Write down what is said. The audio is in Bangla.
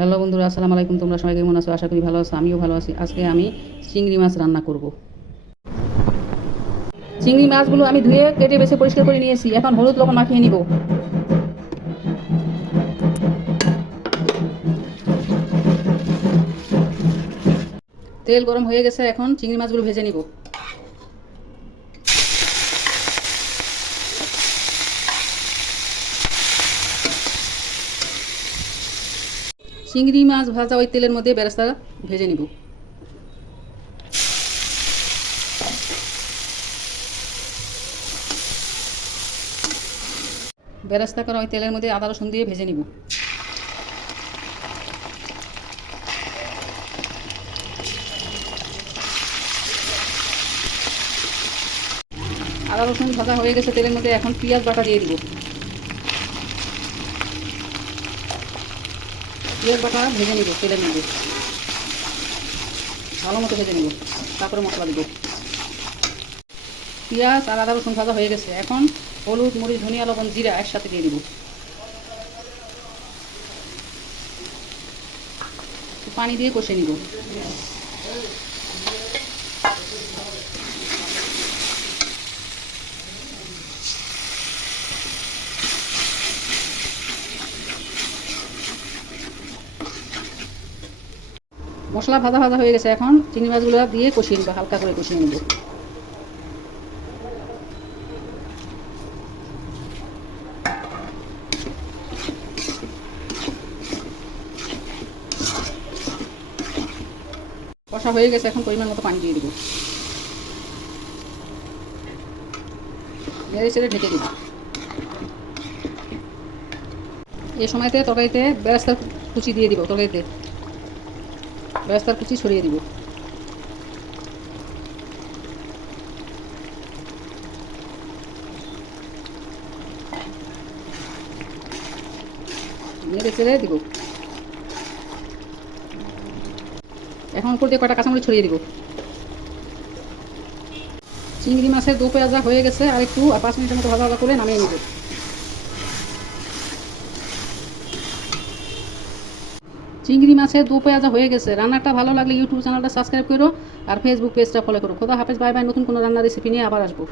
হ্যালো বন্ধুরা, আসসালামু আলাইকুম। তোমরা সবাই কেমন আছো? আশা করি ভালো আছো। আমিও ভালো আছি। আজকে আমি চিংড়ি মাছ রান্না করব। চিংড়ি মাছগুলো আমি ধুয়ে কেটে বেছে পরিষ্কার করে নিয়েছি। এখন হলুদ লবণ মাখিয়ে নিব। তেল গরম হয়ে গেছে, এখন চিংড়ি মাছগুলো ভেজে নিব। চিংড়ি মাছ ভাজা ওই তেলের মধ্যে বেরেস্তা ভেজে নিব। বেরেস্তা করা ওই তেলের মধ্যে আদা রসুন দিয়ে ভেজে নিব। আদা রসুন ভাজা হয়ে গেছে তেলের মধ্যে, এখন পেঁয়াজ বাটা দিয়ে দিব। পেঁয়াজ বাটা ভেজে নিব তেলের মধ্যে, ভালো মতো ভেজে নিব। তারপরে মশলা দিব। পেঁয়াজ আর আদা রসুন ভাজা হয়ে গেছে, এখন হলুদ, মরিচ, ধনিয়া, লবণ, জিরা একসাথে দিয়ে দিব। পানি দিয়ে কষে নিব। মশলা ভাজা ভাজা হয়ে গেছে, এখন চিংড়ি মাছগুলো দিয়ে কষিয়ে নেব, হালকা করে কষিয়ে নেব। কষা হয়ে গেছে, এখন পরিমাণ মতো পানি দিয়ে দেবো। নেড়ে চেড়ে ঢেকে দেবো। এই সময়তে তরকারিতে বেরেস্তার কুচি দিয়ে দিব। তরকারিতে বেরেস্তার কুচি ছড়িয়ে দিব। নেড়ে চেড়ে দিব। এখন উপর দিয়ে কয়টা কাঁচামরিচ ছড়িয়ে দিব। চিংড়ি মাছের দো পেঁয়াজা হয়ে গেছে, আর একটু 5 মিনিটের মতো ভাজা ভাজা করে নামিয়ে নেব। চিংড়ি মাছের দো পেঁয়াজা হয়ে গেছে। রান্নাটা ভালো লাগলে ইউটিউব চ্যানেলটা সাবস্ক্রাইব করো আর ফেসবুক পেজটা ফলো করো। খোদা হাফেজ, বাই বাই। নতুন কোনো রান্নার রেসিপি নিয়ে আবার আসবো।